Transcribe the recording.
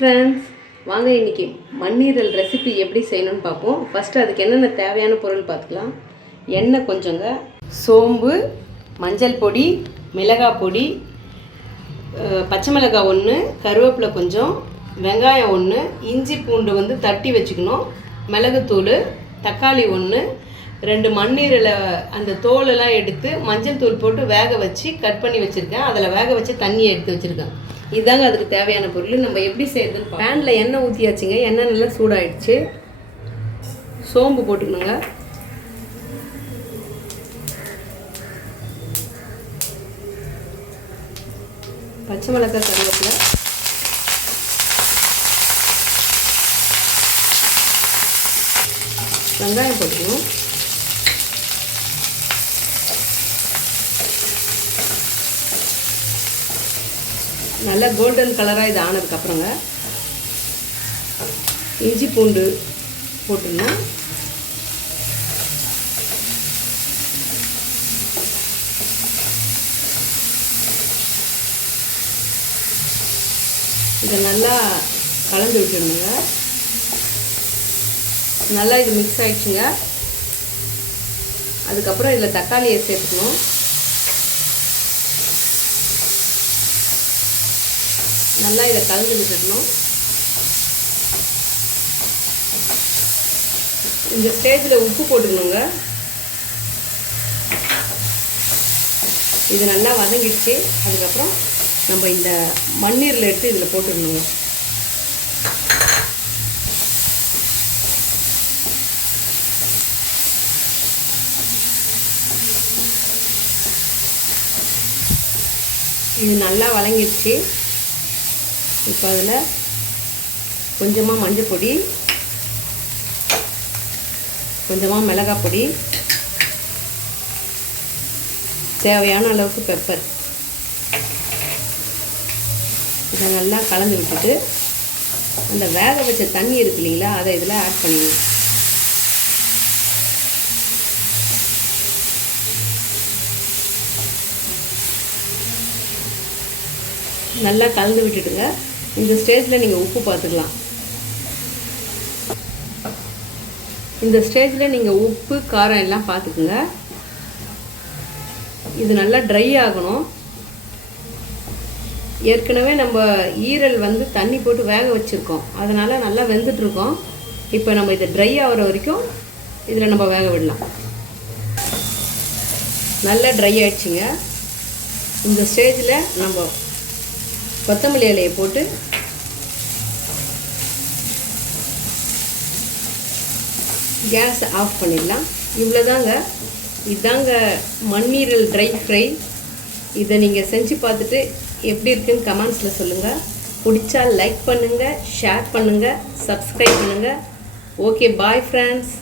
Friends வாங்க இன்னைக்கு மண்ணீரல் ரெசிபி எப்படி செய்யணும்னு பார்ப்போம். ஃபஸ்ட்டு அதுக்கு என்னென்ன தேவையான பொருள் பார்த்துக்கலாம். எண்ணெய் கொஞ்சங்க. சோம்பு மஞ்சள் பொடி மிளகாய் பொடி பச்சை மிளகாய் ஒன்று கருவேப்பிலை கொஞ்சம் வெங்காயம் ஒன்று இஞ்சி பூண்டு வந்து தட்டி வச்சுக்கணும். மிளகுத்தூள் தக்காளி ஒன்று ரெண்டு மண்ணீரில் அந்த தோலெல்லாம் எடுத்து மஞ்சள் தூள் போட்டு வேக வச்சு கட் பண்ணி வச்சுருக்கேன். அதில் வேக வச்சு தண்ணியை எடுத்து வச்சுருக்கேன். இதுதாங்க அதுக்கு தேவையான பொருள். நம்ம எப்படி செய்யறதுன்னு பேனில் எண்ணெய் ஊற்றியாச்சுங்க எண்ணெய் நல்லா சூடாயிடுச்சு. சோம்பு போட்டுக்கணுங்க. பச்சை மிளகாய் கருவேப்பிலை. வெங்காயம் போட்டுக்கணும். நல்லா கோல்டன் கலராக இது ஆனதுக்கப்புறங்க இஞ்சி பூண்டு போட்டுடணும். இதை நல்லா கலந்து விட்டுடுங்க. நல்லா இது மிக்ஸ் ஆகிடுச்சுங்க அதுக்கப்புறம் இதில் தக்காளியை சேர்த்துக்கணும். நல்லா இதை கலந்து விட்டுடணும் இந்த ஸ்டேஜில் உப்பு போட்டுக்கணுங்க. இது நல்லா வதங்கிடுச்சு. அதுக்கப்புறம் நம்ம இந்த மண்ணீரில் எடுத்து இதில் போட்டுடணுங்க இது நல்லா வதங்கிடுச்சு. இப்போ அதில் கொஞ்சமாக மஞ்சள் பொடி கொஞ்சமாக மிளகாய் பொடி தேவையான அளவுக்கு பெப்பர். இதை நல்லா கலந்து விட்டுட்டு அந்த வேக வச்ச தண்ணி இருக்கு இல்லைங்களா அதை இதில் ஆட் பண்ணிடணும். நல்லா கலந்து விட்டுடுங்க. இந்த ஸ்டேஜில் நீங்கள் உப்பு பார்த்துக்கலாம் இந்த ஸ்டேஜில் நீங்கள் உப்பு காரம் எல்லாம் பார்த்துக்குங்க இது நல்லா ட்ரை ஆகணும். ஏற்கனவே நம்ம ஈரல் வந்து தண்ணி போட்டு வேக வச்சுருக்கோம். அதனால் நல்லா வெந்துட்டுருக்கோம். இப்போ நம்ம இதை ட்ரை ஆகிற வரைக்கும் இதில் நம்ம வேக விடலாம். நல்லா ட்ரை ஆயிடுச்சுங்க. இந்த ஸ்டேஜில் நம்ம கொத்தமல்லி இலையை போட்டு கேஸ் ஆஃப் பண்ணிடலாம். இவ்வளோதாங்க இதாங்க மண்ணீரல் ட்ரை ஃப்ரை இதை நீங்கள் செஞ்சு பார்த்துட்டு எப்படி இருக்குன்னு கமெண்ட்ஸில் சொல்லுங்கள் பிடிச்சா லைக் பண்ணுங்கள் ஷேர் பண்ணுங்கள் சப்ஸ்கிரைப் பண்ணுங்கள் ஓகே பாய் ஃப்ரெண்ட்ஸ்